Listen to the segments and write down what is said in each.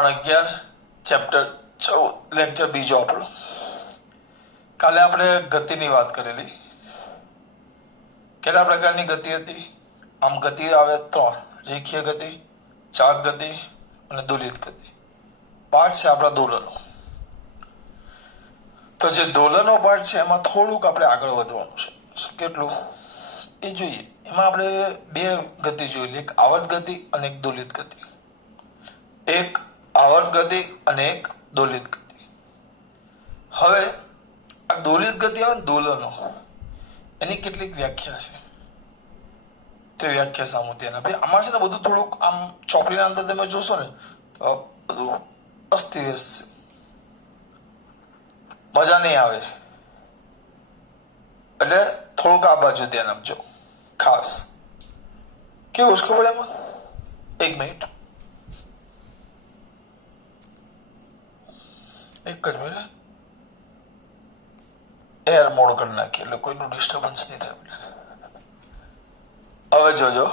ધોરણ 11 chapter 14 lecture બીજો આપણો. કાલે આપણે ગતિની વાત કરેલી. કેટલા પ્રકારની ગતિ હતી? આમ ગતિ આવે 3: રેખીય ગતિ, ચાક ગતિ અને દોલિત ગતિ. પાઠ છે આપણા દોલનો. તો જે દોલનો પાઠ છે એમાં થોડુંક આપણે આગળ વધવાનું છે. કેટલું એ જોઈએ. એમાં આપણે બે ગતિ જોઈ, એક આવર્ત ગતિ અને એક દોલિત ગતિ. એક આવર્ત ગતિ અને એક દોલિત ગતિ. હવે આ દોલિત ગતિ આવે દોલનો, એની કેટલીક વ્યાખ્યા છે. તે વ્યાખ્યા સામુ ધ્યાન. ભાઈ આમાં છે ને બધું થોડુંક આમ ચોપડીના અંદર તમે જોશો ને તો બધું અસ્તવ્યસ્ત છે, મજા નહીં આવે. એટલે થોડુંક આ બાજુ ધ્યાન આપજો ખાસ. કેવું છે ખબર એમાં? એક મિનિટ, એક જ મિનિટ. એર મોડ કરી નાખીએ એટલે કોઈનું ડિસ્ટર્બન્સ નહીં થાય. હવે જોજો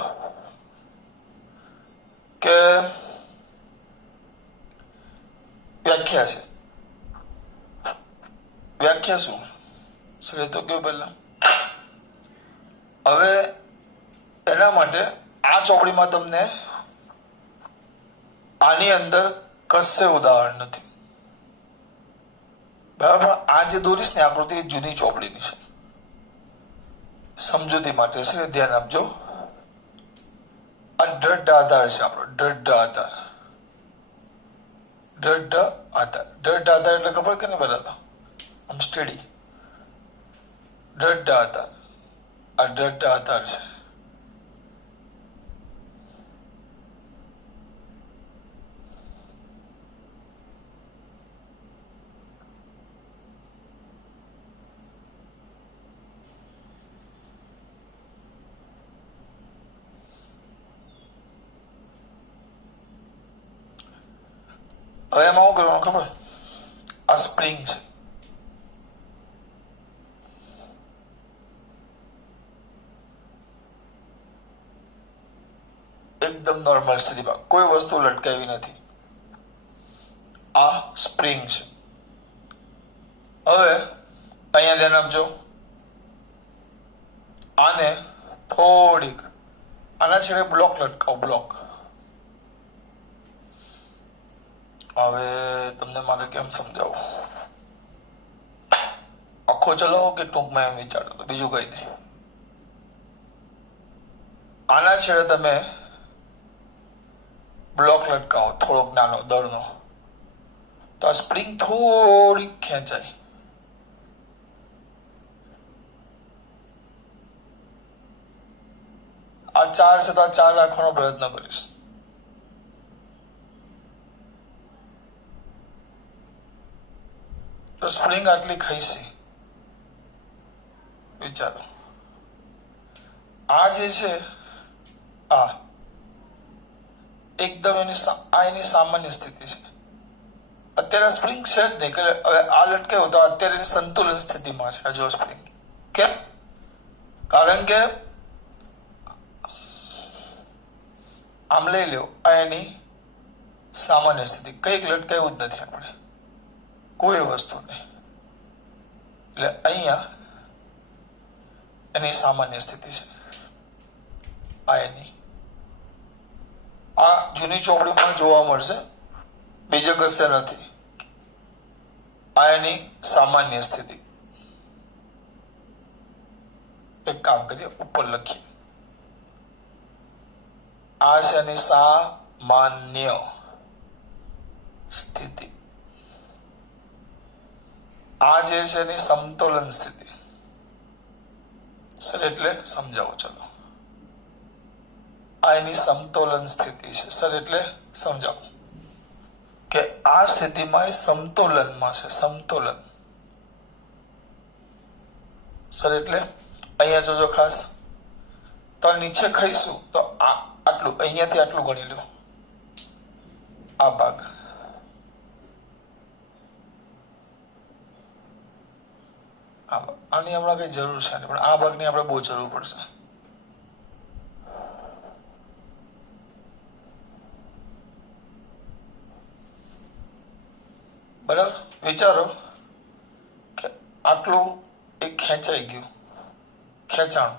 કે વ્યાખ્યા છે. વ્યાખ્યા શું છે તો કેવું પહેલા. હવે એના માટે આ ચોપડીમાં તમને આની અંદર કશે ઉદાહરણ નથી, બરાબર. આ જે દોરીશ ને આકૃતિ જૂની ચોપડીની છે, સમજૂતી માટે છે, ધ્યાન આપજો. આ દ્રઢ આધાર છે આપણો, દ્રઢ આધાર. દ્રઢ આધાર, દ્રઢ આધાર એટલે ખબર કે ને બધા આમ સ્ટડી. દ્રઢ આધાર, આ દ્રઢ આધાર છે. હવે એમાં શું કરવાનું ખબર? આ સ્પ્રિંગ છે, એકદમ નોર્મલ સ્થિતિમાં, કોઈ વસ્તુ લટકાવી નથી. આ સ્પ્રિંગ છે. હવે અહીંયા ધ્યાન આપજો. આને થોડીક આના છેડે બ્લોક લટકાવો, બ્લોક. હવે તમને મારે કેમ સમજાવું? આખો ચલાવો કે ટૂંકમાં એમ વિચારો તો બીજું કઈ નહીં. આના છેડે તમે બ્લોક લટકાવો થોડોક નાનો દળનો, તો આ સ્પ્રિંગ થોડીક ખેંચાય. આ 4 છે તો આ 4 રાખવાનો પ્રયત્ન કરીશ. તો સ્પ્રિંગ આટલી ખઈશી. વિચારો આ જે છે આ એકદમ એની સામાન્ય સ્થિતિ છે. અત્યારે સ્પ્રિંગ છે જ નહીં કે હવે આ લટકાયું તો અત્યારે એની સંતુલન સ્થિતિમાં છે. આ જો સ્પ્રિંગ કેમ? કારણ કે આમ લઈ લો, આ એની સામાન્ય સ્થિતિ, કંઈક લટકાયું જ નથી આપણે, કોઈ વસ્તુ નહીં. એટલે અહીંયા એની સામાન્ય સ્થિતિ છે. આ એની આ જૂની ચોપડીમાં જોવા મળશે, બીજે કશે નથી. આ એની સામાન્ય સ્થિતિ. એક કામ કરીએ, ઉપર લખીએ. આ છે એની સામાન્ય સ્થિતિ. આ જે છે એની સમતોલન સ્થિતિ. સર એટલે સમજાવો ચલો. આ એની સમતોલન સ્થિતિ છે. સર એટલે સમજાવો કે આ સ્થિતિમાં એ સમતોલનમાં છે, સમતોલન. સર એટલે અહીંયા જોજો ખાસ. તો નીચે ખાઈશું તો આટલું, અહીંયાથી આટલું ગણી લો, આ ભાગ. આની હમણાં કઈ જરૂર છે નહીં, પણ આ ભાગની આપણે બહુ જરૂર પડશે. બરાબર. વિચારો કે આટલું એક ખેંચાઈ ગયું, ખેંચાણ.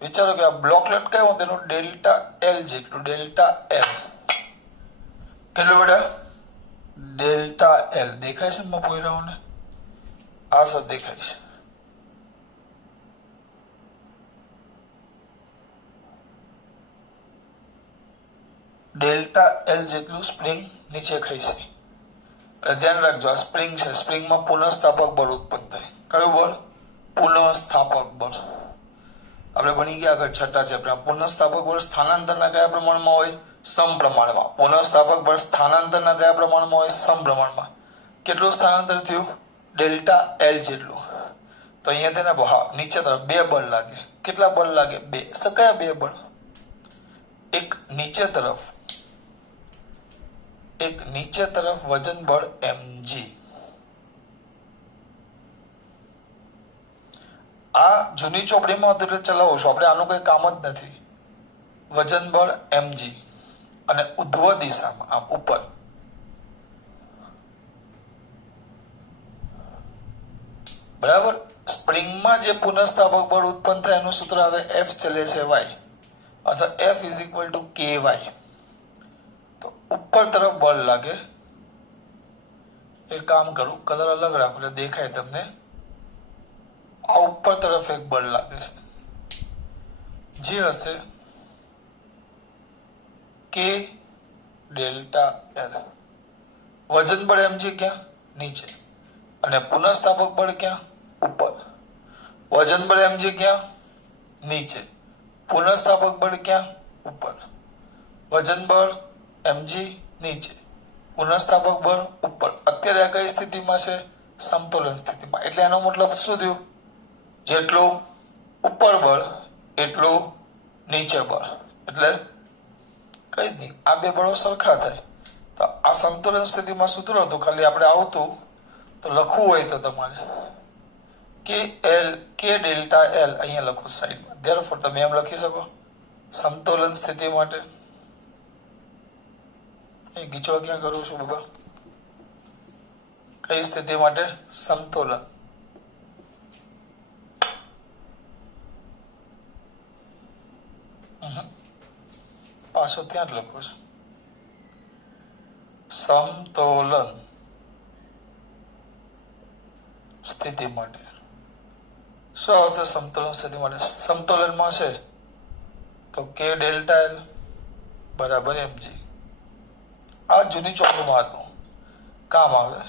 વિચારો કે આ બ્લોક લટકાયો તેનું ડેલ્ટા એલ જેટલું, ડેલ્ટા એલ કેટલું બેટા? ડેલ્ટા એલ દેખાય છે ને પોયરાઓને? આ સર દેખાય છે. ડેલ્ટા એલ જેટલું સ્પ્રિંગ નીચે ખસી. ધ્યાન રાખજો, આ સ્પ્રિંગ છે. સ્પ્રિંગમાં પુનઃસ્થાપક બળ ઉત્પન્ન થાય. કયું બળ? પુનઃસ્થાપક બળ. આપણે ભણી ગયા આગળ છઠ્ઠા ચેપ્ટરમાં. પુનઃસ્થાપક બળ સ્થાનાંતરના કયા પ્રમાણમાં હોય? સમપ્રમાણમાં. પુનઃસ્થાપક બળ સ્થાનાંતરના કયા પ્રમાણમાં હોય? સમપ્રમાણમાં. કેટલું સ્થાનાંતર થયું? ડેલ્ટા એલ જેટલું. તો અહીંયા તેને નીચે તરફ બે બળ લાગે. કેટલા બળ લાગે? બે. કયા બે બળ? એક નીચે તરફ વજન બળ mg. આ જૂની ચોપડીમાં હતું એટલે ચલાવું છું, આપણે આનું કઈ કામ જ નથી. વજન બળ mg અને ઉધ્વ દિશામાં આમ ઉપર. બરાબર. સ્પ્રિંગમાં જે પુનઃસ્થાપક બળ ઉત્પન્ન થાય એનું સૂત્ર આવે F ચલે છે y અથવા F is equal to ky. તો ઉપર તરફ બળ લાગે. એક કામ કરું, કલર અલગ રાખું એટલે દેખાય તમને. આ ઉપર તરફ એક બળ લાગે છે જે હશે કે ડેલ્ટા એલ. વજન બળ mg ક્યાં? નીચે. અને પુનઃસ્થાપક બળ ક્યાં? ઉપર. વજન બળ mg ક્યાં? નીચે. પુનઃસ્થાપક બળ ક્યાં? ઉપર. વજન બળ mg નીચે, પુનઃસ્થાપક બળ ઉપર. અત્યારે આ કઈ સ્થિતિમાં છે? સમતોલન સ્થિતિમાં. એટલે એનો મતલબ શું થયું? જેટલું ઉપર બળ એટલું નીચે બળ. એટલે કઈ જ નહીં, આ બે બળો સરખા થાય. તો આ સમતોલન સ્થિતિમાં સૂત્ર હતું. ખાલી આપણે આવતું તો લખવું હોય તો તમારે કે ડેલ્ટા એલ અહીંયા લખો સાઈડમાં. ધેરફોર તમે એમ લખી શકો સમતોલન સ્થિતિ માટે. ગીચવા ક્યાં કરું છું બાબા? કઈ સ્થિતિ માટે? સમતોલન. પાછો ત્યાં જ લખું છું. સમતોલન સ્થિતિ માટે. શું આવશે સમતોલન સ્થિતિ માટે? સમતોલનમાં છે તો કે ડેલ્ટા એલ બરાબર mg. આ જૂની ચોપડીમાં હતું, કામ આવે.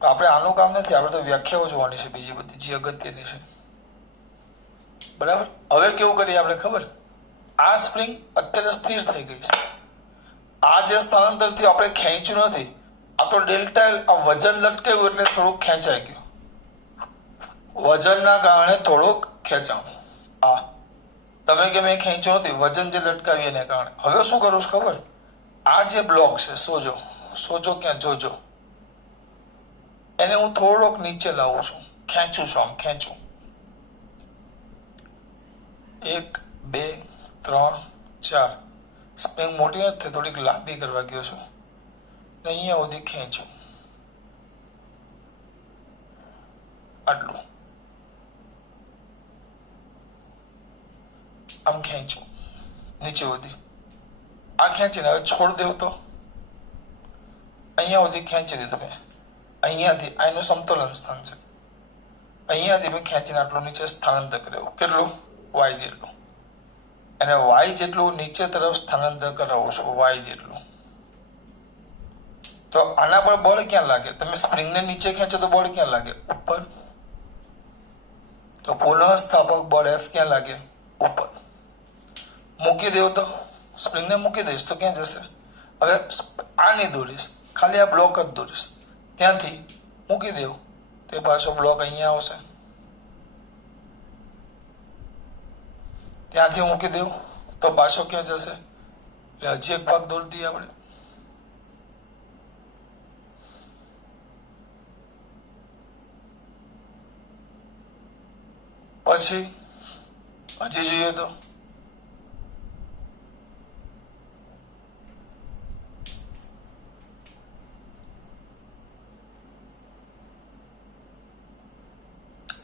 આપણે આનું કામ નથી, આપણે તો વ્યાખ્યાઓ જોવાની છે બીજી બધી જે અગત્યની છે. બરાબર. હવે કેવું કરીએ આપણે ખબર? આ સ્પ્રિંગ અત્યારે સ્થિર થઈ ગઈ છે. આ જે સ્થાનાંતર થયું આપણે ખેંચ્યું નથી. આ તો ડેલ્ટા એલ, આ વજન લટકાયું એટલે થોડુંક ખેંચાઈ ગયું. વજનના કારણે થોડુંક ખેંચાણ. આ તમે કે મેં ખેંચ્યો નથી, વજન જે લટકાવી એને કારણે. હવે શું કરું છું ખબર? આ જે બ્લોક છે સોજો ક્યાં? જોજો. એને હું થોડોક નીચે લાવું છું, ખેંચું છું. આમ ખેંચું. 1 2 3 4. સ્પ્રિંગ મોટી નથી, થોડીક લાંબી કરવા ગયો છું. અહીંયા સુધી ખેંચું. આટલું. આમ ખેંચું નીચે સુધી. આ ખેંચીને હવે છોડ દેવું તો અહીંયા સુધી ખેંચી દીધું મેં. અહીંયાથી આનું સમતોલન સ્થાન છે. અહીંયાથી મેં ખેંચીને આટલું નીચે સ્થાનાંતર કર્યું. કેટલું? y જેટલું. અને y જેટલું નીચે તરફ સ્થાનાંતર કરાવું છું, y જેટલું. તો આના પર બળ ક્યાં લાગે? તમે સ્પ્રિંગને નીચે ખેંચો તો બળ ક્યાં લાગે? ઉપર. તો પુનઃસ્થાપક બળ F ક્યાં લાગે? ઉપર. મૂકી દેવું તો સ્પ્રિંગને મૂકી દઈશ તો ક્યાં જશે? હવે આ નહીં દોરીશ, ખાલી આ બ્લોક જ દોરીશ. ત્યાંથી મૂકી દેવું તે પાછો બ્લોક અહીંયા આવશે. ત્યાંથી મૂકી દેવું તો પાછો ક્યાં જશે? એટલે હજી એક ભાગ દોરી દઈએ આપણે. પછી હજી જોઈએ તો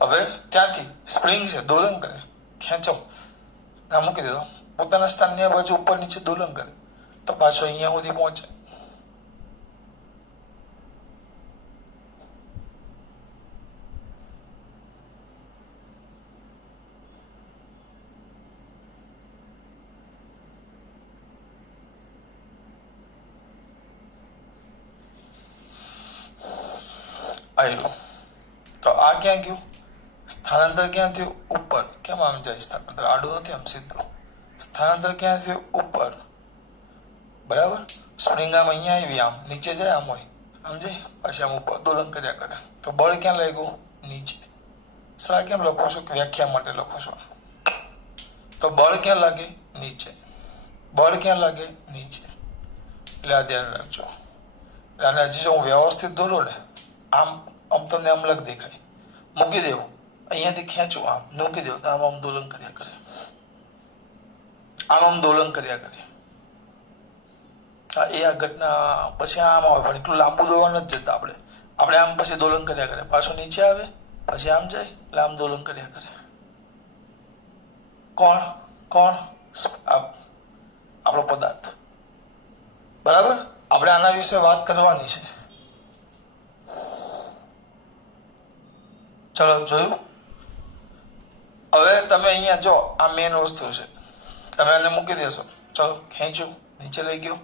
હવે ત્યાંથી સ્પ્રિંગ છે દોલન કરે, ખેંચો ના મૂકી દીધો, પોતાના સ્થાનની આ બાજુ ઉપર નીચે દોલન કરે તો પાછો અહીંયા સુધી પહોંચે. આવ્યું તો આ ક્યાં ગયું? સ્થાનાંતર ક્યાં થયું? ઉપર. કેમ આમ જાય સ્થાનાંતર? આડું નથી, આમ સીધું. સ્થાનાંતર ક્યાં થયું? ઉપર. બરાબર. સ્પ્રિંગ આમ અહીંયા આવી, આમ નીચે જાય, આમ હોય, આમ જાય, પછી આમ ઉપર દોલન કર્યા કરે તો બળ ક્યાં લાગ્યું? નીચે. સર કેમ લખો છો? વ્યાખ્યા માટે લખો છો. તો બળ ક્યાં લાગે? નીચે. બળ ક્યાં લાગે? નીચે. એટલે આ ધ્યાન રાખજો. અને હજી જો હું વ્યવસ્થિત દોરું ને, આમ આમ તમને આમ લગ દેખાય, મૂકી દેવું, અહીંયાથી ખેંચું, આમ મૂકી દેવું તો આમ દોલન કર્યા કરે, આમ દોલન કર્યા કરે. એ આ ઘટના પછી આમ આવે, પણ એટલું લાંબુ દોરવાનું જ જતા આપણે આમ પછી દોલન કર્યા કરે, પાછું નીચે આવે, પછી આમ જાય, એટલે આમ દોલન કર્યા કરે. કોણ કોણ? આપણો પદાર્થ. બરાબર. આપણે આના વિશે વાત કરવાની છે. ચલો જોયું. હવે તમે અહીંયા જો આ મેન વસ્તુ છે, તમે એને મૂકી દેશો. ચલો ખેંચ્યું, નીચે લઈ ગયો.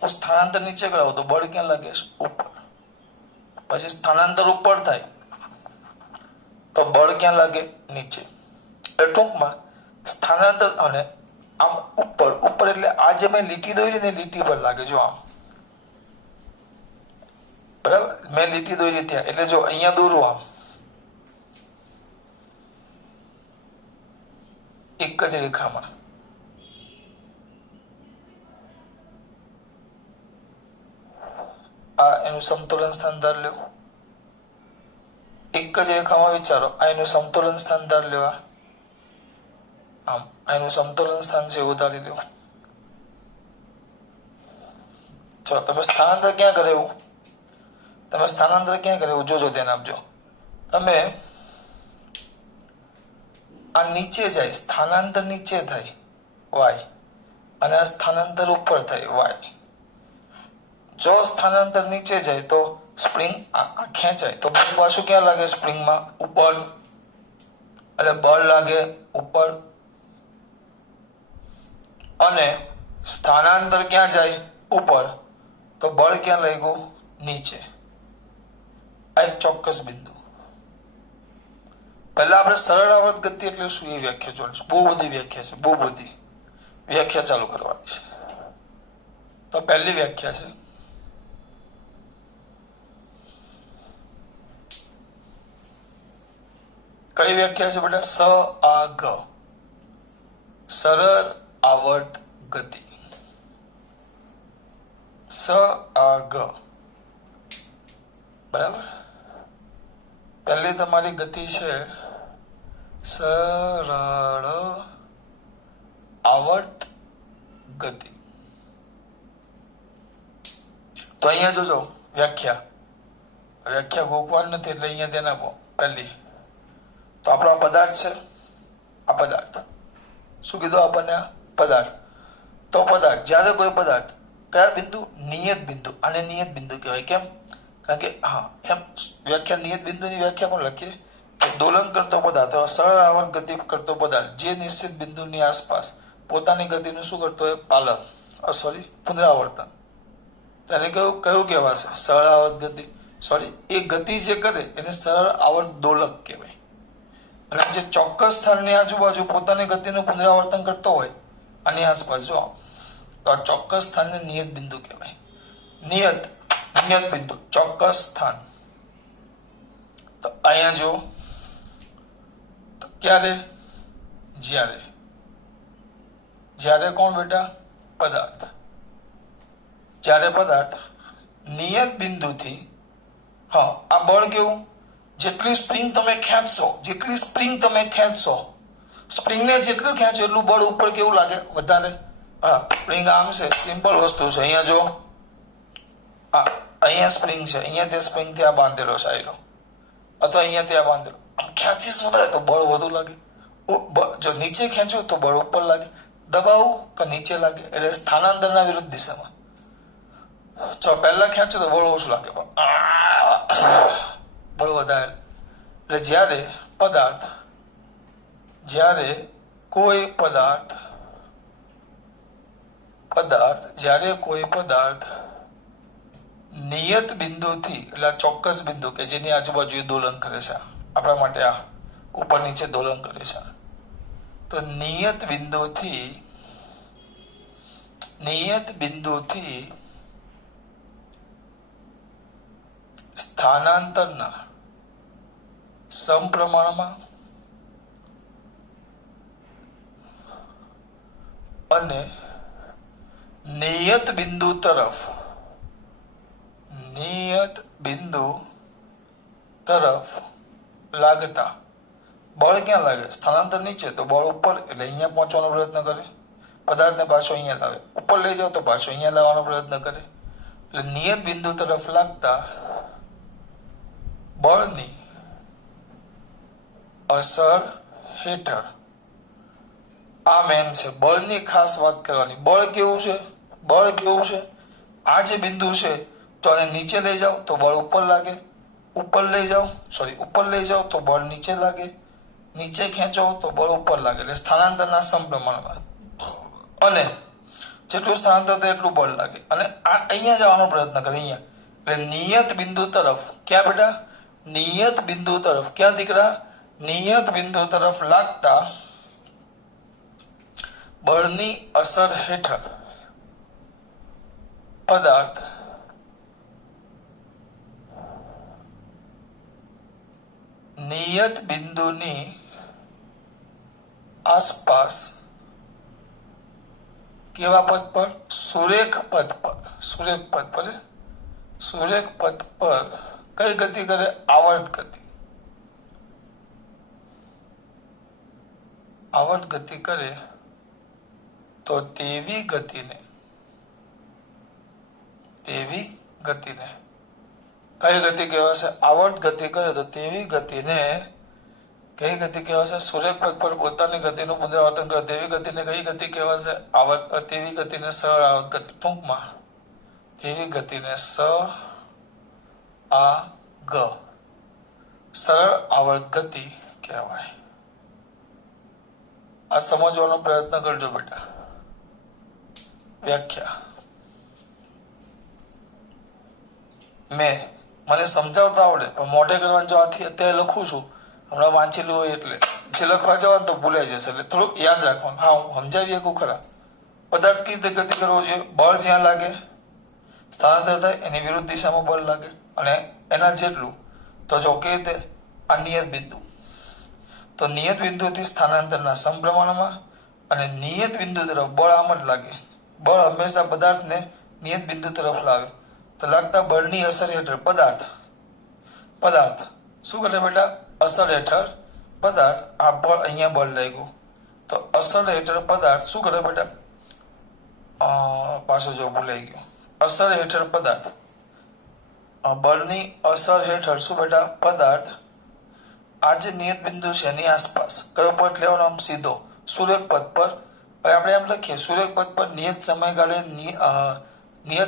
હું સ્થાનાંતર નીચે કરાવું તો બળ ક્યાં લાગે? ઉપર. પછી સ્થાનાંતર ઉપર થાય તો બળ ક્યાં લાગે? નીચે. એટલે ટૂંકમાં સ્થાનાંતર અને આમ ઉપર ઉપર એટલે આ જે મેં લીટી દોરી ને લીટી પર લાગે. જો આમ બરાબર, મેં લીટી દોરી ત્યાં, એટલે જો અહીંયા દોરું આમ એક જ રેખામાં, આ એનું સમતોલન સ્થાન ધાર લેવું. એક જ રેખામાં વિચારો, આ એનું સમતોલન સ્થાન ધાર લેવા, આમ આ એનું સમતોલન સ્થાન છે એવું ધારી લેવું. ચલો તમે સ્થાનાંતર ક્યાં કરે એવું? તમે સ્થાનાંતર ક્યાં કરે એવું જોજો, ધ્યાન આપજો. તમે આ નીચે જાય, સ્થાનાંતર નીચે થાય વાય, અને આ સ્થાનાંતર ઉપર થાય વાય. જો સ્થાનાંતર નીચે જાય તો સ્પ્રિંગ ખેંચાય તો પાછું ક્યાં લાગે? સ્પ્રિંગમાં ઉપર. એટલે બળ લાગે ઉપર. અને સ્થાનાંતર ક્યાં જાય? ઉપર. તો બળ ક્યાં લાગ્યું? નીચે. આ એક ચોક્કસ બિંદુ. પહેલા આપણે સરળ આવર્ત ગતિ એટલે શું એ વ્યાખ્યા જોડીશું. બહુ બધી વ્યાખ્યા છે, બહુ બધી વ્યાખ્યા ચાલુ કરવાની છે. તો પહેલી વ્યાખ્યા છે કઈ વ્યાખ્યા છે બેટા? સ આ ગ, સરળ આવર્ત ગતિ. સ આ ગ. બરાબર. પહેલી તમારી ગતિ છે સરળ આવર્ત ગતિ. તો અહીંયા જોજો વ્યાખ્યા ગોખવાની નથી, એટલે અહીંયા ધ્યાન આપો. પહેલી તો આપણો આ પદાર્થ છે, આ પદાર્થ શું કીધું આપણને? પદાર્થ. તો પદાર્થ, જ્યારે કોઈ પદાર્થ કયા બિંદુ? નિયત બિંદુ. આને નિયત બિંદુ કહેવાય. કેમ? કારણ કે હા એમ વ્યાખ્યા નિયત બિંદુની વ્યાખ્યા પણ લખીએ કે દોલન કરતો પદાર્થ, સરળ આવર્ત ગતિ કરતો પદાર્થ જે નિશ્ચિત બિંદુની આસપાસ પોતાની ગતિનું શું કરતો હોય? પાલન, પુનરાવર્તન. તેને કયું કહેવાશે? સરળ આવર્ત ગતિ. એ ગતિ જે કરે એને સરળ આવર્ત દોલક કહેવાય. અને જે ચોક્કસ સ્થળની આજુબાજુ પોતાની ગતિનું પુનરાવર્તન કરતો હોય આની આસપાસ જો તો આ ચોક્કસ સ્થાનને નિયત બિંદુ કહેવાય. નિયત બિંદુ, ચોક્કસ સ્થાન. તો અહીંયા જો તો ક્યારે? જ્યારે કોણ બેટા? પદાર્થ. જ્યારે પદાર્થ નિયત બિંદુથી, હા આ બળ કેવું? જેટલી સ્પ્રિંગ તમે ખેંચશો, સ્પ્રિંગને જેટલું ખેંચો એટલું બળ ઉપર કેવું લાગે? વધારે. હા સ્પ્રિંગ આમ છે, સિમ્પલ વસ્તુ છે. અહીંયા જો અહીંયા સ્પ્રિંગ છે, અહીંયા તે સ્પ્રિંગ થી આ બાંધેલો સાયરો, અથવા અહીંયા ત્યાં બાંધેલો, આમ ખેંચીશ વધારે તો બળ વધુ લાગે, જો નીચે ખેંચો તો બળ ઉપર લાગે, દબાવું કે નીચે લાગે, એટલે સ્થાનાંતરના વિરુદ્ધ દિશામાં. જો પહેલા ખેંચો તો બળ ઓછું લાગે, બળ વધારે. એટલે જ્યારે કોઈ પદાર્થ નિયત બિંદુથી, એટલે આ ચોક્કસ બિંદુ કે જેની આજુબાજુ એ દોલન કરે છે, આપણા માટે આ ઉપર નીચે દોલન કરે છે, તો નિયત બિંદુથી સ્થાનાંતરના સમપ્રમાણમાં અને નિયત બિંદુ તરફ લાગતા બળ ક્યાં લાગે? સ્થાનાંતર નીચે તો બળ ઉપર, એટલે અહીંયા પહોંચવાનો પ્રયત્ન કરે, પદાર્થને પાછો અહીંયા લાવે, ઉપર લઈ જાઓ તો પાછો અહીંયા લાવવાનો પ્રયત્ન કરે. એટલે નિયત બિંદુ તરફ લાગતા બળની અસર હેઠળ, આ મેન છે, બળની ખાસ વાત કરવાની. બળ કેવું છે? આ જે બિંદુ છે, તો આને નીચે લઈ જાઓ તો બળ ઉપર લાગે, ઉપર લઈ જાઓ તો બળ નીચે લાગે, નીચે ખેંચો તો બળ ઉપર લાગે. એટલે સ્થાનાંતરના સમપ્રમાણમાં, અને જેટલું સ્થાનાંતર થાય એટલું બળ લાગે. અને આ અહીંયા જવાનો પ્રયત્ન કરે, અહીંયા. એટલે નિયત બિંદુ તરફ, ક્યાં બેટા? નિયત બિંદુ તરફ. ક્યાં દીકરા? નિયત બિંદુ તરફ લાગતા બળની અસર હેઠળ પદાર્થ નિયત બિંદુની આસપાસ કેવા પથ પર? સુરેખ પથ પર કઈ ગતિ કરે? આવર્ત ગતિ કરે તો તેવી ગતિને કઈ ગતિ કહેવાશે? આવર્ત ગતિ કરે તો તેવી ગતિને કઈ ગતિ કહેવાશે? સુરેખ પથ પર પોતાની ગતિનું પુનરાવર્તન કરે તેવી ગતિને કઈ ગતિ કહેવાશે? તેવી ગતિને સરળ આવર્ત ગતિ. ટૂંકમાં તેવી ગતિને સરળ આવર્ત ગતિ કહેવાય. આ સમજવાનો પ્રયત્ન કરજો બેટા. વ્યાખ્યા મને સમજાવતા આવડે, પણ મોઢે કરવાનું જો આથી અત્યારે લખું છું, હમણાં વાંચેલું હોય એટલે જે લખવા જવાનું તો ભૂલાઈ જશે. એટલે થોડુંક યાદ રાખવાનું. હા, હું સમજાવી શકું ખરા. પદાર્થ કઈ રીતે ગતિ કરવો જોઈએ? બળ જ્યાં લાગે, સ્થાનાંતર થાય એની વિરુદ્ધ દિશામાં બળ લાગે, અને એના જેટલું. તો જો કઈ રીતે? આ નિયત બિંદુ, તો નિયત બિંદુથી સ્થાનાંતરના સમપ્રમાણમાં અને નિયત બિંદુ તરફ બળ આમ જ લાગે. બળ હંમેશા પદાર્થને નિયત બિંદુ તરફ લાવે. તો લાગતા બળની અસર હેઠળ પદાર્થ શું કરે બેટા? અસર હેઠળ પદાર્થ, આ બળ અહીંયા બળ લાગ્યું, તો અસર હેઠળ પદાર્થ શું કરે બેટા? પાછું જો ભૂલાઈ ગયું. અસર હેઠળ પદાર્થ, બળની અસર હેઠળ શું બેટા? પદાર્થ આ જે નિયત બિંદુ છે એની આસપાસ કયો પથ લેવાનો? આમ સીધો સુરેખ પથ પર. હવે આપણે એમ લખીએ, સુરેખ પથ પર નિયત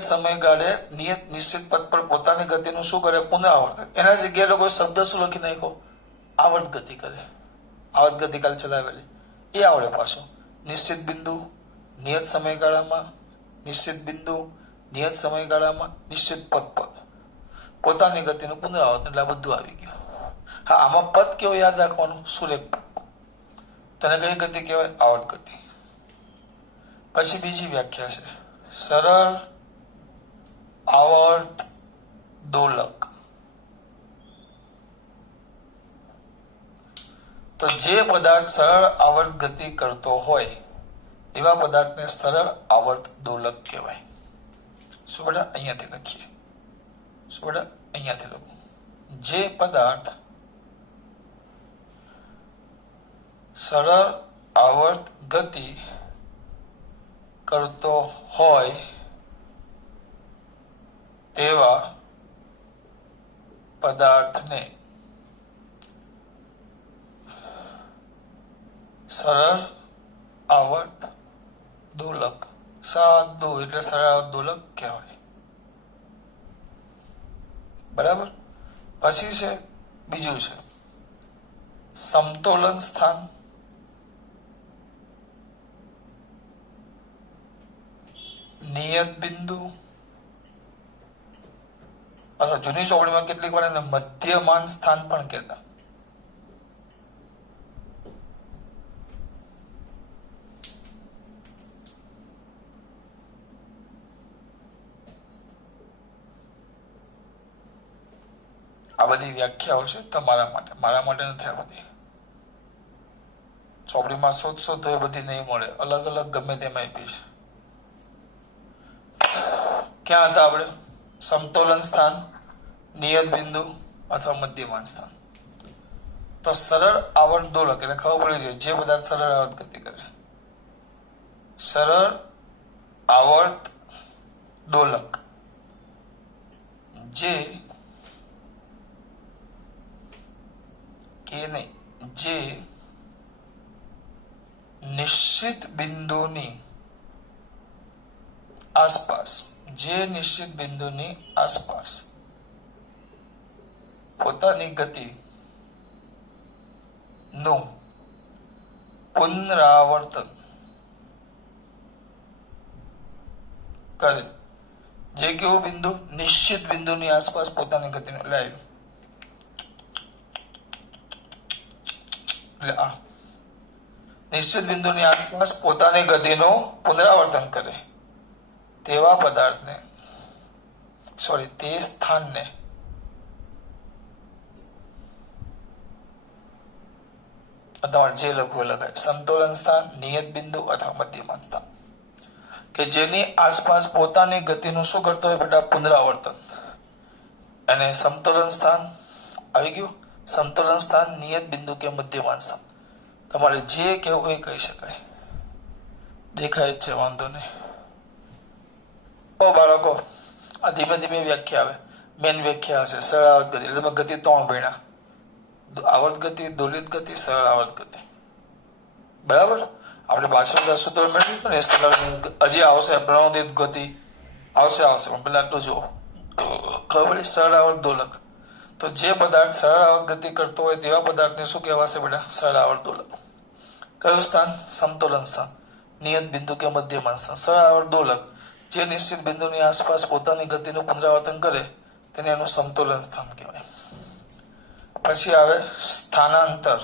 સમયગાળે નિશ્ચિત પથ પર પોતાની ગતિનું શું કરે? પુનરાવર્તન. એના જગ્યાએ લોકો શબ્દ શું લખી નાખ્યો? આવર્ત ગતિ કરે. આવર્ત ગતિ કાલ ચલાવેલી એ આવડે પાછું. નિશ્ચિત બિંદુ, નિયત સમયગાળામાં, નિશ્ચિત બિંદુ, નિયત સમયગાળામાં, નિશ્ચિત પથ પર પોતાની ગતિનું પુનરાવર્તન. એટલે બધું આવી ગયું. હા, આમાં પદ કેવો યાદ રાખવાનું? સુરેખ પદ. તને કઈ ગતિ કહેવાય? આવર્ત ગતિ. પછી બીજી વ્યાખ્યા છે, સરળ આવર્ત દોલક. તો જે પદાર્થ સરળ આવર્ત ગતિ કરતો હોય એવા પદાર્થને સરળ આવર્ત દોલક કહેવાય. શું બેટા? અહીંયાથી લખીએ. શું બેટા? અહીંયાથી લખું. જે પદાર્થ સરળ આવર્ત ગતિ કરતો હોય તેવા પદાર્થને સરળ આવર્ત દોલક. સાદો એટલે સરળ આવર્ત દોલક કહેવાય. બરાબર. પછી છે બીજું છે સમતોલન સ્થાન, નિયત બિંદુ, અથવા જૂની ચોપડીમાં કેટલીક વાર એને મધ્યમાન સ્થાન પણ કહેતા. આ બધી વ્યાખ્યાઓ છે તમારા માટે, મારા માટે નથી. આ બધી ચોપડીમાં શોધશો તો એ બધી નહીં મળે, અલગ અલગ ગમે તેમાં આપી છે. ક્યાં હતા આપણે? સમતોલન સ્થાન, નિયત બિંદુ અથવા મધ્યમાન સ્થાન. તો સરળ આવર્ત દોલક એટલે ખબર પડી છે જે પદાર્થ સરળ આવર્ત ગતિ કરે. સરળ આવર્ત દોલક જે કે નહીં, જે નિશ્ચિત બિંદુની આસપાસ, જે નિશ્ચિત બિંદુની આસપાસ પોતાની ગતિ નું પુનરાવર્તન કરે. જે કેવું બિંદુ? નિશ્ચિત બિંદુની આસપાસ પોતાની ગતિનું લાવ્યું. એટલે આ નિશ્ચિત બિંદુની આસપાસ પોતાની ગતિનું પુનરાવર્તન કરે તેવા પદાર્થને, તે સ્થાનને તમારે જે લખવું લખાય. સમતોલન સ્થાન, નિયત બિંદુ અથવા મધ્યમાન સ્થાન કે જેની આસપાસ પોતાની ગતિનું શું કરતો હોય બેટા? પુનરાવર્તન. અને સમતોલન સ્થાન આવી ગયું. સમતોલન સ્થાન, નિયત બિંદુ કે મધ્યમાન સ્થાન, તમારે જે કહેવું એ કહી શકાય. દેખાય જ છે, વાંધો નહીં. ઓ બાળકો, આ ધીમે ધીમે વ્યાખ્યા આવે. મેન વ્યાખ્યા હશે સરળ આવર્ત ગતિ. એટલે તમે ગતિ 3 ભણ્યા: આવર્ત ગતિ, દોલિત ગતિ, સરળ આવર્ત ગતિ. બરાબર. આપણે પાછળ સૂત્ર મેળવ્યું ને સરળ, હજી આવશે પ્રણોદિત ગતિ, આવશે પણ પેલા આટલું જુઓ. ખબર પડી? સરળ આવર્ત દોલક. તો જે પદાર્થ સરળ આવર્ત ગતિ કરતો હોય તેવા પદાર્થને શું કહેવાશે બેટા? સરળ આવર્ત દોલક. કયું સ્થાન? સમતોલન સ્થાન, નિયત બિંદુ કે મધ્યમાન સ્થાન. સરળ આવર્ત દોલક જે નિશ્ચિત બિંદુની આસપાસ પોતાની ગતિનું પુનરાવર્તન કરે તેને એનું સમતોલન સ્થાન કહેવાય. પછી આવે સ્થાનાંતર.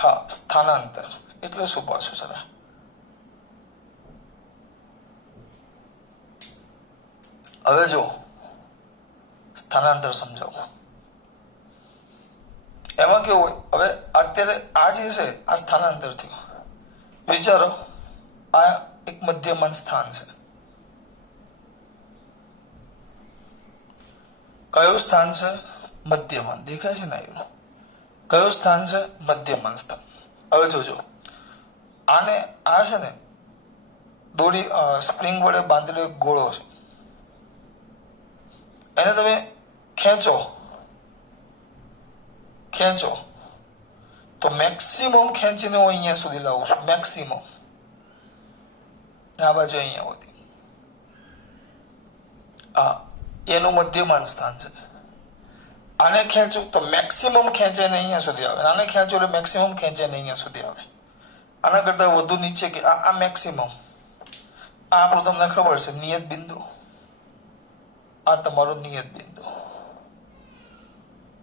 હા, સ્થાનાંતર એટલે શું પાછું સર? હવે જો સ્થાનાંતર સમજાવો. એમાં કેવું હોય? હવે અત્યારે આ જે છે આ સ્થાનાંતર થયું. વિચારો, આ એક મધ્યમાન સ્થાન છે. કયું સ્થાન છે? મધ્યમાન. દેખાય છે ને? એવું કયું સ્થાન છે? મધ્યમાન સ્થાન. હવે જોજો, આને આ છે ને દોરી સ્પ્રિંગ વડે બાંધેલો એક ગોળો છે. એને તમે ખેંચો તો મેક્સિમમ ખેંચીને હું અહીંયા સુધી લાવું છું. મેક્સિમમ આ બાજુ અહીંયા હોતી. એનું મધ્યમાન સ્થાન છે. આને ખેંચું તો મેક્સિમમ ખેંચાઈને અહીંયા સુધી આવે. આને ખેંચો એટલે મેક્સિમમ ખેંચાઈને અહીંયા સુધી આવે. આના કરતા વધુ નીચે કે આ મેક્સિમમ. આ આપણું તમને ખબર છે નિયત બિંદુ. આ તમારું નિયત બિંદુ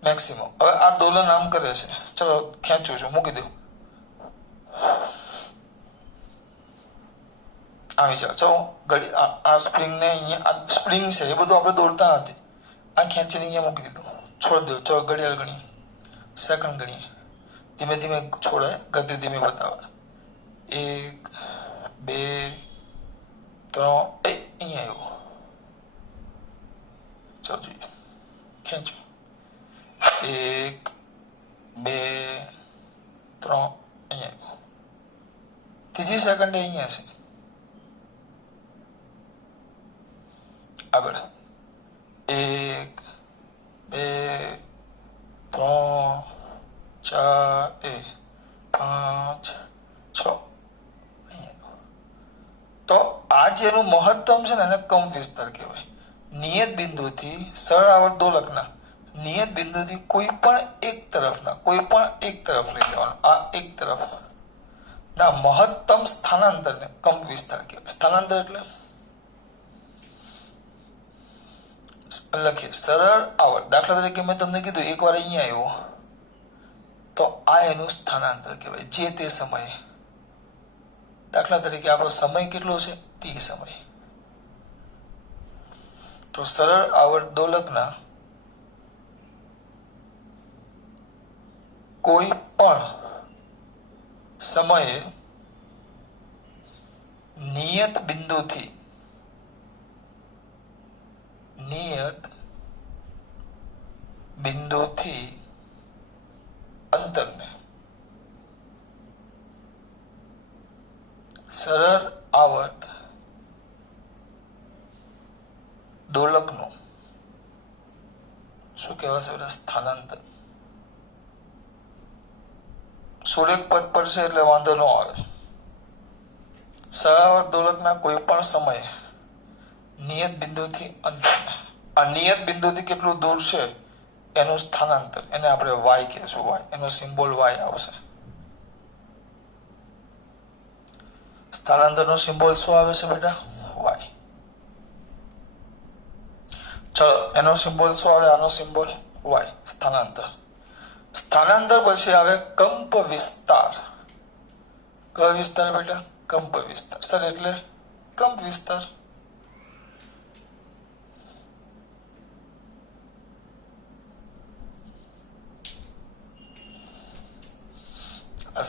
મેક્સિમમ. હવે આ દોલન આમ કરે છે. ચલો ખેંચું છું, મૂકી દઉં. આ વિચાર ચલો ઘડી આ સ્પ્રિંગ ને અહીંયા, આ સ્પ્રિંગ છે એ બધું આપણે દોડતા નથી. આ ખેંચીને અહીંયા મૂકી દીધું, છોડી દઉં. ચલો ઘડિયાળ ગણીએ, સેકન્ડ ગણીએ. ધીમે ધીમે છોડાય, ગતિ ધીમે બતાવે. 1 2 3 અહીંયા આવ્યું. ચલો જોઈએ, ખેંચો. 1 2 3 અહીંયા આવ્યું. ત્રીજી સેકન્ડે અહીંયા છે. આગળ 1 2 3 4 5 6 તો આ જેનું મહત્તમ છે ને એને કંપ વિસ્તાર કહેવાય. નિયત બિંદુથી સરળ આવર્ત દોલકના નિયત બિંદુથી કોઈ પણ એક તરફ લઈ લેવાનું. આ એક તરફ ના મહત્તમ સ્થાનાંતરને કંપ વિસ્તાર કહેવાય. સ્થાનાંતર એટલે લખીએ સરળ આવર્ત. દાખલા તરીકે મેં તમને કીધું એકવાર અહીંયા આવ્યો તો આ એનું સ્થાનાંતર કહેવાય જે તે સમયે. દાખલા તરીકે આપણો સમય કેટલો છે? t સમય. તો સરળ આવર્ત દોલકના કોઈ પણ સમયે નિયત બિંદુથી અંતરને સરળ આવર્ત દોલકનું શું કહેવાશે? સ્થાનાંતર. સુરેખ પદ પર છે એટલે વાંધો ન આવે. સરળ આવર્ત દોલકના કોઈ પણ સમયે નિયત બિંદુથી અંતરને, આ નિયત બિંદુથી કેટલું દૂર છે એનું સ્થાનાંતર, એને આપણે y કહેશું. y એનો સિમ્બોલ y આવશે. સ્થાનાંતર નો સિમ્બોલ શું આવે છે બેટા? y. ચલો એનો સિમ્બોલ શું આવે? આનો સિમ્બોલ y. સ્થાનાંતર પછી આવે કંપ વિસ્તાર. કયો વિસ્તાર બેટા? કંપ વિસ્તાર. સર એટલે કંપ વિસ્તાર.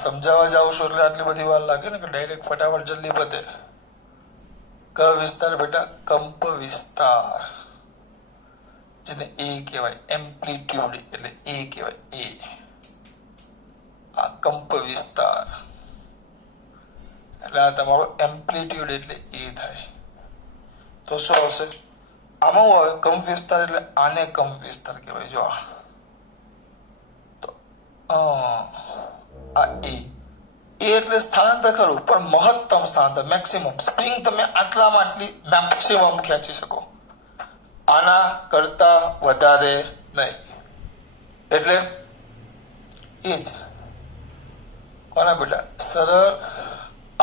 સમજાવવા જાવ છું એટલે આટલી બધી વાર લાગે ને કે ડાયરેક્ટ ફટાફટ જલ્દી પતે. કયો વિસ્તાર બેટા? કંપ વિસ્તાર, જેને એ કહેવાય. એમ્પ્લિટ્યુડ એટલે એ કહેવાય. એ આ કંપ વિસ્તાર એટલે આ તમારો એમ્પ્લિટ્યુડ એટલે એ થાય. તો શું આવશે? આમાં આવે કંપ વિસ્તાર એટલે આને કંપ વિસ્તાર કહેવાય. જો તો આ એ એટલે સ્થાનાંતર ખરું, પણ મહત્તમ સ્થાનાંતર, મેક્સિમમ. સ્પ્રિંગ તમે આટલામાં આટલી મેક્સિમમ ખેંચી શકો, આના કરતા વધારે નહીં. એટલે એ જ કોના બેટા? સરળ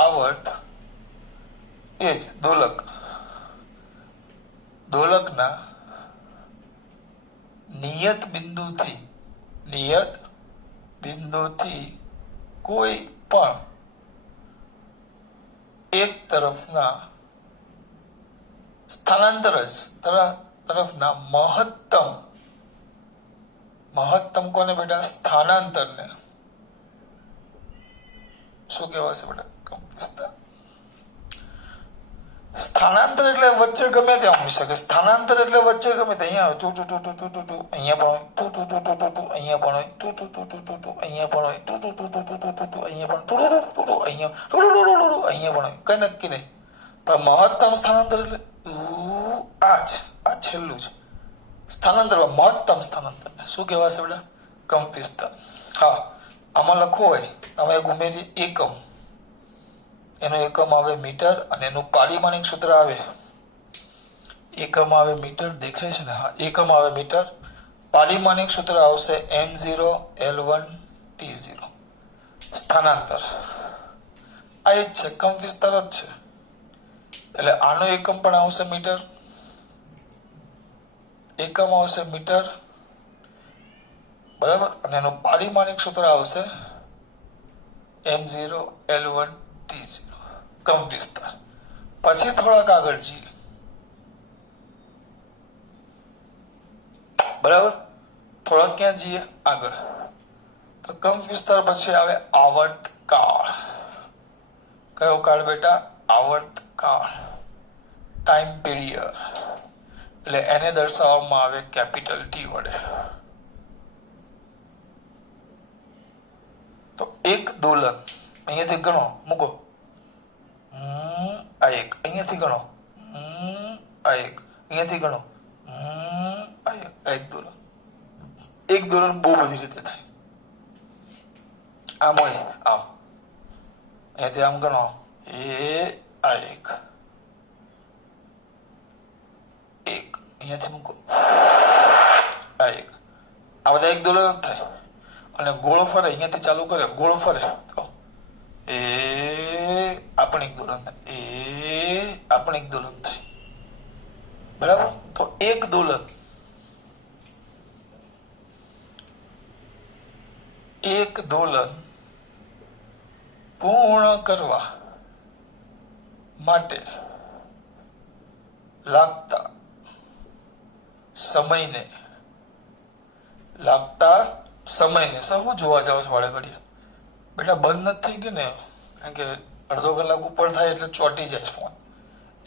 આવર્ત એ જ દોલકના નિયત બિંદુથી કોઈ પણ એક તરફના સ્થાનાંતર તરફના મહત્તમ કોને બેટા? સ્થાનાંતરને શું કહેવાશે બેટા? કંપ વિસ્તાર. સ્થાનાંતર એટલે વચ્ચે ગમે ત્યાં હોઈ શકે. સ્થાનાંતર એટલે વચ્ચે ગમે ત્યાં. અહીંયા ટુ ટુ ટુ ટુ ટુ ટુ અહીંયા પણ હોય, ટુ ટુ ટુ ટુ ટુ ટુ અહીંયા પણ હોય, ટુ ટુ ટુ ટુ ટુ ટુ અહીંયા પણ હોય, ટુ ટુ ટુ ટુ ટુ ટુ ટુ અહીંયા પણ, ટુ ટુ ટુ ટુ ટુ અહીંયા, ટુ ટુ ટુ ટુ અહીંયા પણ હોય. કઈ નક્કી નહીં. પણ મહત્તમ સ્થાનાંતર એટલે આ છેલ્લું જ સ્થાનાંતર. મહત્તમ સ્થાનાંતર શું કહેવાશે બેટા? કંપ વિસ્તાર. હા, આમાં લખવું હોય આમાં એક ઉમેરીએ એકમ. એનો એકમ આવે મીટર અને એનું પારિમાણિક સૂત્ર આવે. એકમ આવે મીટર, દેખાય છે ને? હા, એકમ આવે મીટર. પારિમાણિક સૂત્ર આવશે m0 l1 t0. સ્થાનાંતર આ જ છે, કંપ વિસ્તાર જ છે. એટલે આનો એકમ પણ આવશે મીટર. એકમ આવશે મીટર, બરાબર. અને એનું પારિમાણિક સૂત્ર આવશે m0 l1 t0. કંપ વિસ્તાર. પછી થોડાક આગળ જઈએ, બરાબર. થોડાક ક્યાં જઈએ? આગળ. તો કંપ વિસ્તાર પછી આવે આવર્તકાળ. કયો કાળ બેટા? આવર્તકાળ. Time period. એટલે એને દર્શાવવામાં આવે કેપિટલ ટી વડે. તો એક દોલક અહીંયાથી ગણો, મૂકો. આ એક અહીંયાથી ગણો, આ એક અહીંયાથી ગણો, આ એક દોલન. એક દોલન બહુ બધી રીતે થાય. આમ હોય આમ, અહીંયાથી આમ ગણો એ આ એક અહીંયાથી મૂકો આ એક, આ બધા એક દોલન જ થાય. અને ગોળો ફરે, અહીંયાથી ચાલુ કરે ગોળો ફરે તો એ આ પણ એક દોલન થાય, એ આ પણ એક દોલન થાય. બરાબર. તો એક દોલન પૂર્ણ કરવા માટે લાગતા સમયને શું જોવા જાવ છો વાળે ઘડીએ? બેટા બંધ નથી થઈ ગયું ને, કારણ કે અડધો કલાક ઉપર થાય એટલે ચોંટી જાય ફોન.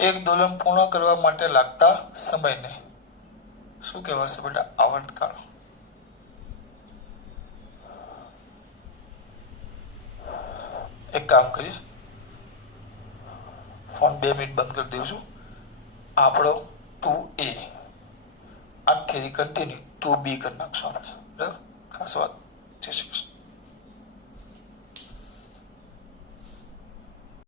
એક દોલન પૂર્ણ કરવા માટે લાગતા સમયને શું કહેવાશે બેટા? આવર્તકાળ. એક કામ કરીએ, ફોન 2 મિનિટ બંધ કરી દઈશું. આપણો 2A આ થિયરી કન્ટિન્યુ 2B કરી નાખશું આપણે. બરાબર. ખાસ વાત. જય શ્રી કૃષ્ણ.